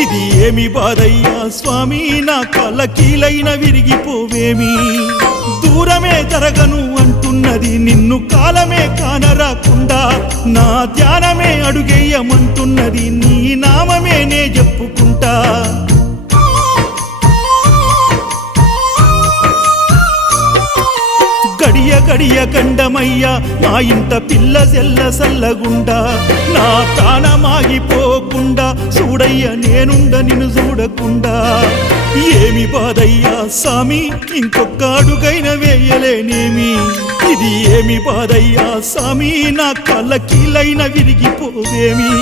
ఇది ఏమి బాధయ్యా స్వామి నా కళ్ళ కీలైన విరిగిపోవేమి దూరమే జరగను అంటున్నది నిన్ను కాలమే కానరాకుండా నా ధ్యానమే అడుగేయమంటున్నది నీ నామమే నే చెప్పుకుంటా గడియ గడియ గండమయ్యా మా ఇంట పిల్ల సెల్ల సల్లగుండా నా ప్రాణమాగిపోకుండా చూడయ్య నేనుండ నిన్ను చూడకుండా ఏమి బాధయ్యా సామి ఇంకొక అడుగైన వేయలేనేమి ఇది ఏమి బాధయ్యా సామి నా కళ్ళ కీలైన విరిగిపోవేమి